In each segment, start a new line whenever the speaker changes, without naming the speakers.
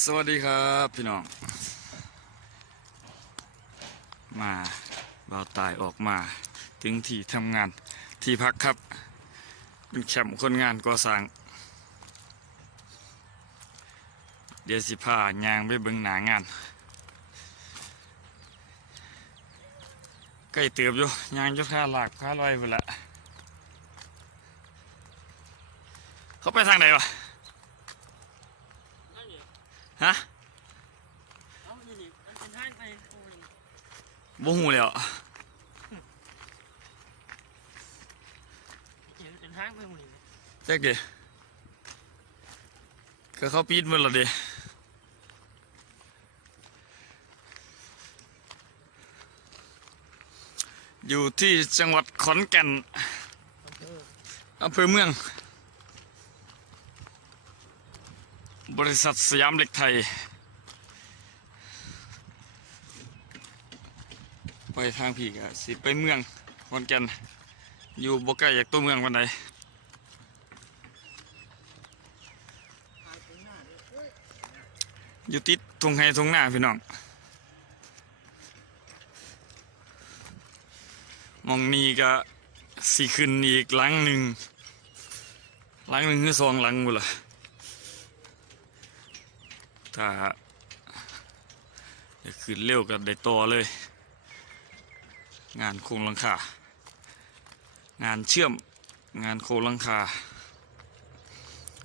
สวัสดีครับพี่น้อง มาบ่าวตายออกมา ถึงที่ทำงานที่พักครับ เป็นแคมป์คนงานก่อสร้าง เดี๋ยวสิพายางไปเบิ่งหนางาน ใกล้เติบอยู่ยางจุค่าหลากค่าลอยไปละเขาไปทางไหนวะ ฮะ
เอ้านี่นี่มันเป็นห้างไปโอ้ย
บ่หูแล้ว
เดี๋ยวเป็นห้างไปหมดเลย
แจ๊กเดีก็เขาปีดมันและเดีอยู่ที่จังหวัดขอนแก่นอำเภอเมือง บริษัทสยามเหล็กไทย ไปทางผีกะสิไปเมืองขอนแก่นอยู่บ่ไกลจากตัวเมืองวันใดอยู่ติดทงไฮทงหน้าพี่น้องมองนี้ก็สีขึ้นอีกหลังหนึ่งหลังหนึ่งคือสองหลังบุละ ถ้าจะขึ้นเร็วก็ได้ต่อเลย งานโครงหลังคางานเชื่อมงานโครงหลังคา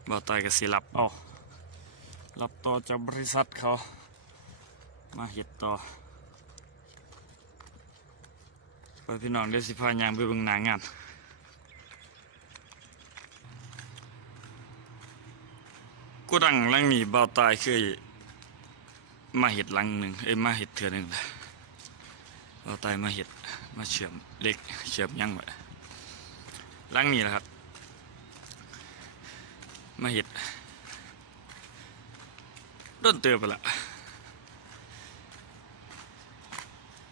บ่าวตายกับสิรับเอารับต่อจากบริษัทเขา มาเห็ดต่อไปพี่น้องเดี๋ยวสิพายางไปเบิ่งหนางาน กูดังลังนี้บ่าตายเคยมาเห็ดลังหนึ่งเอ้ยมาเห็ดเถื่อหนึ่งแหละบ่าตายมาเห็ดมาเชื่อมเล็กเชื่อมยังไว้ลังนี้แหละครับ มาเห็ดต้นเตือไปละ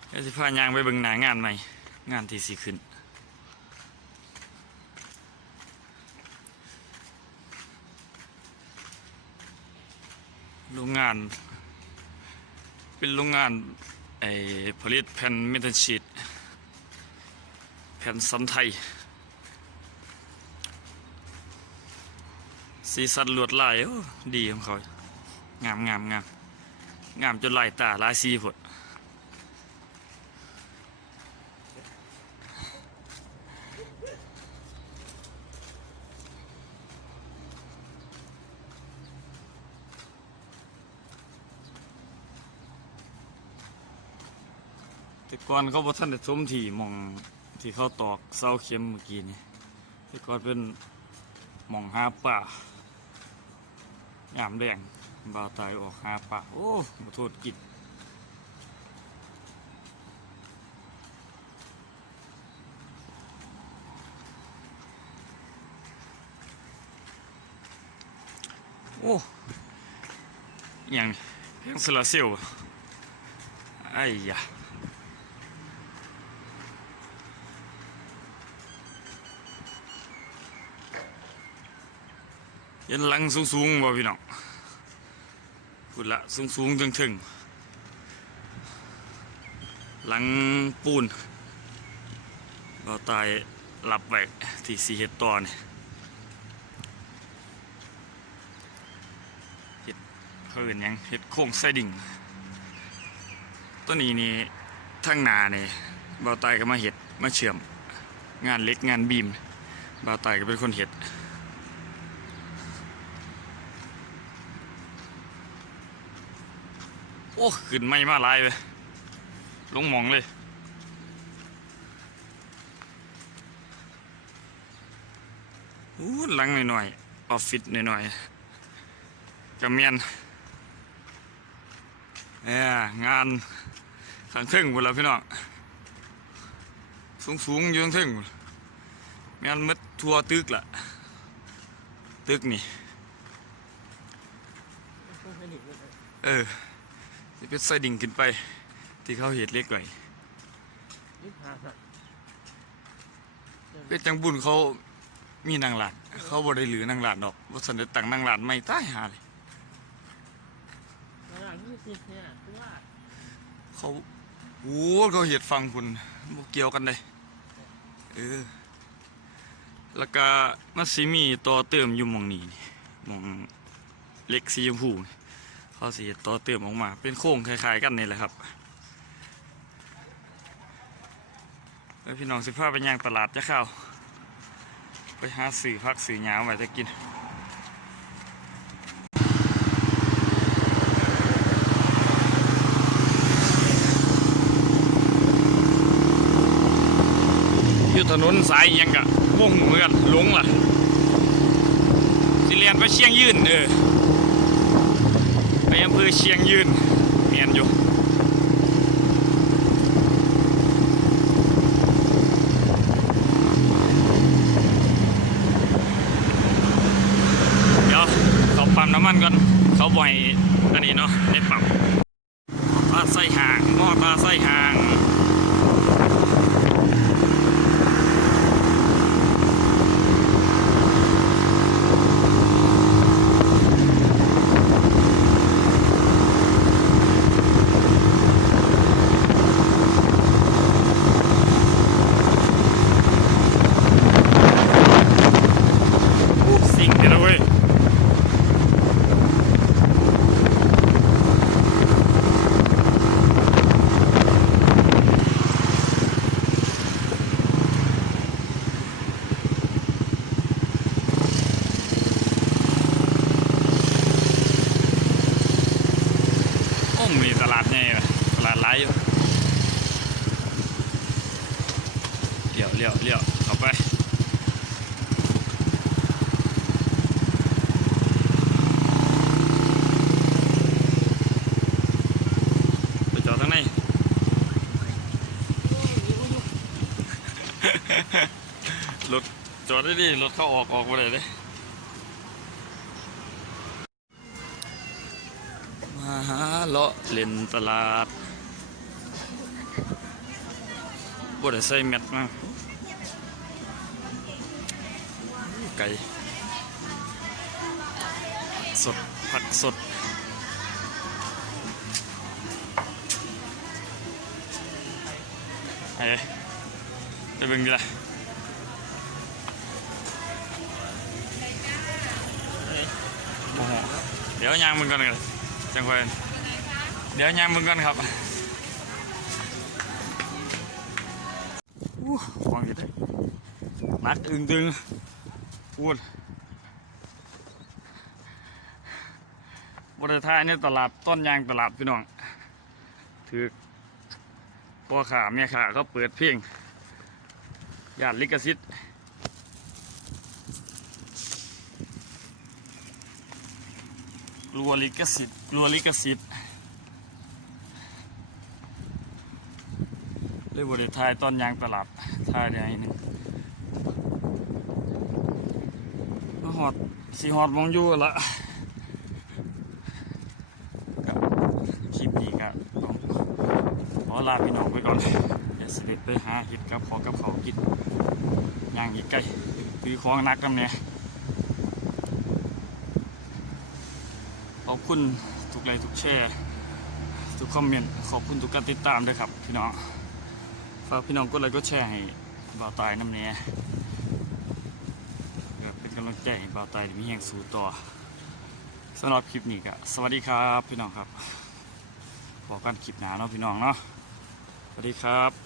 เดี๋ยวสิพายางไปเบิ่งหนางานใหม่งานที่สีขึ้น โรงงาน เป็นโรงงานไอผลิตแผ่นเมทัลชีตแผ่นสัมไทย สีสันลวดลายดีของเขา งามงามงามงามจนลายตาลายสีผด แต่ก่อนเขาบอท่านได้สมที่หมองที่เขาตอกเสาเข็มเมื่อกี้นี่แต่ก่อนเป็นหมองหาป่ายามแดงบ่าวตายออกหาปลาโอ้มาโทษกินโอ้ย่างเพียงสลาเซลล์ไอ้ยะ เห็นหลังสูงๆบ่พี่น้องพุ่นละสูงสูงถึงถึงหลังปูนเราตายหลับไว้ที่สีเห็ดตอนี่เห็ดเขาเห็นยังเห็ดโค้งไส้ดิ่งตัวนี้นี่ทั้งนาเนี่ยบ่าวตายก็มาเห็ดมาเชื่อม งานเล็กงานบีมบ่าวตายก็เป็นคนเห็ด โอ้ขึ้นไม่มาลายเลยลงหมองเลย อู้หลังหน่อยๆออฟฟิศหน่อยๆกระเมียนเนี่งานข้างเทึ่งหมดแล้วพี่น้องสูงๆอยู่ข้างเทึ่งพู้นงานมัดทัวตึกละตึกนี่
เอ
อ สิเป็นไส้ดิ่งขึ้นไป ที่เขาเห็ดเล็กไว้
นี่หาสัตว์
เป็นจังบุญเขามีนางหลาดเขาบ่ได้หรือนางหลาดดอกว่าสันได้ตังนางหลาดไม่ตายหาเลย
เนี่ย
เขาโอ้เขาเห็ดฟังคุณบ่เกี่ยวกันเลยเออแล้วก็มันสิมีต่อเติมอยู่มองนี้นี่หมองเล็กสีชมพูนี่ เขาสิเฮ็ดต่อเติมออกมา เป็นโค้งคล้ายๆกันนี่แหละครับแล้วพี่น้องสิพาไปย่างตลาดจะเข้า ไปหาสื่อพักสื่อหยามไว้จะกินอยู่ถนนสายยังกะวงเหมือนหลงล่ะสิเรียนไปเชียงยืนเออ ภอเชียงยืนเมียนอยู่เดี๋ยวเขาปั๊มน้ำมันก่อนเขาบ่อยอันนี้เนาะในปั๊มตาไส้ห่างหม้อตาไส้ห่าง สิ่งเดียวนะเว้ยโอ้มีตลาดใหญ่ว่ะตลาดหลายอยู่ เลี้ยวเลี้ยวเลี้ยวเข้าไปไปจอดข้างในรถจอดได้ดิรถเข้าออกออกมาเลยเลยมาหาเลาะเล่นตลาดบ่ได้ใส่แมทมา ไก่สด ผักสดไอ้ไปเบิ่งดีละเดี๋ยวยางมึงก่อนกันจังควยเดี๋ยวยางมึงก่อนครับอู้วางอยู่ได้นักอึ้งดึง พูดบริทายในตลาดต้นยางตลาดพี่น้อง ถือพ่อขาแม่ขาก็เปิดเพลงญาติลิขสิทธิ์กลัวลิขสิทธิ์กลัวลิขสิทธิ์เลยบริทายตอนยางตลาดทายได้หนึ่ง หอดสีหอดมองอยู่ละกับคลิปนี้ก็ต้องขอลาพี่น้องไปก่อนเดี๋ยวเสด็จไปหาเห็ดกับขอกับเขากินย่างอีกไก่ตีของนักกันเนี่ยขอบคุณทุกไลค์ทุกแชร์ทุกคอมเมนต์ขอบคุณทุกการติดตามด้วยครับพี่น้องฝากพี่น้องกดไลค์กดแชร์ให้บ่าวตายน้ำเนี้ยเพื่อ กำลังใจให้บ่าวตายมีแห่งสู้ต่อสำหรับคลิปนี้ก็สวัสดีครับพี่น้องครับบอกกันคลิปหนาเนาะพี่น้องเนาะสวัสดีครับ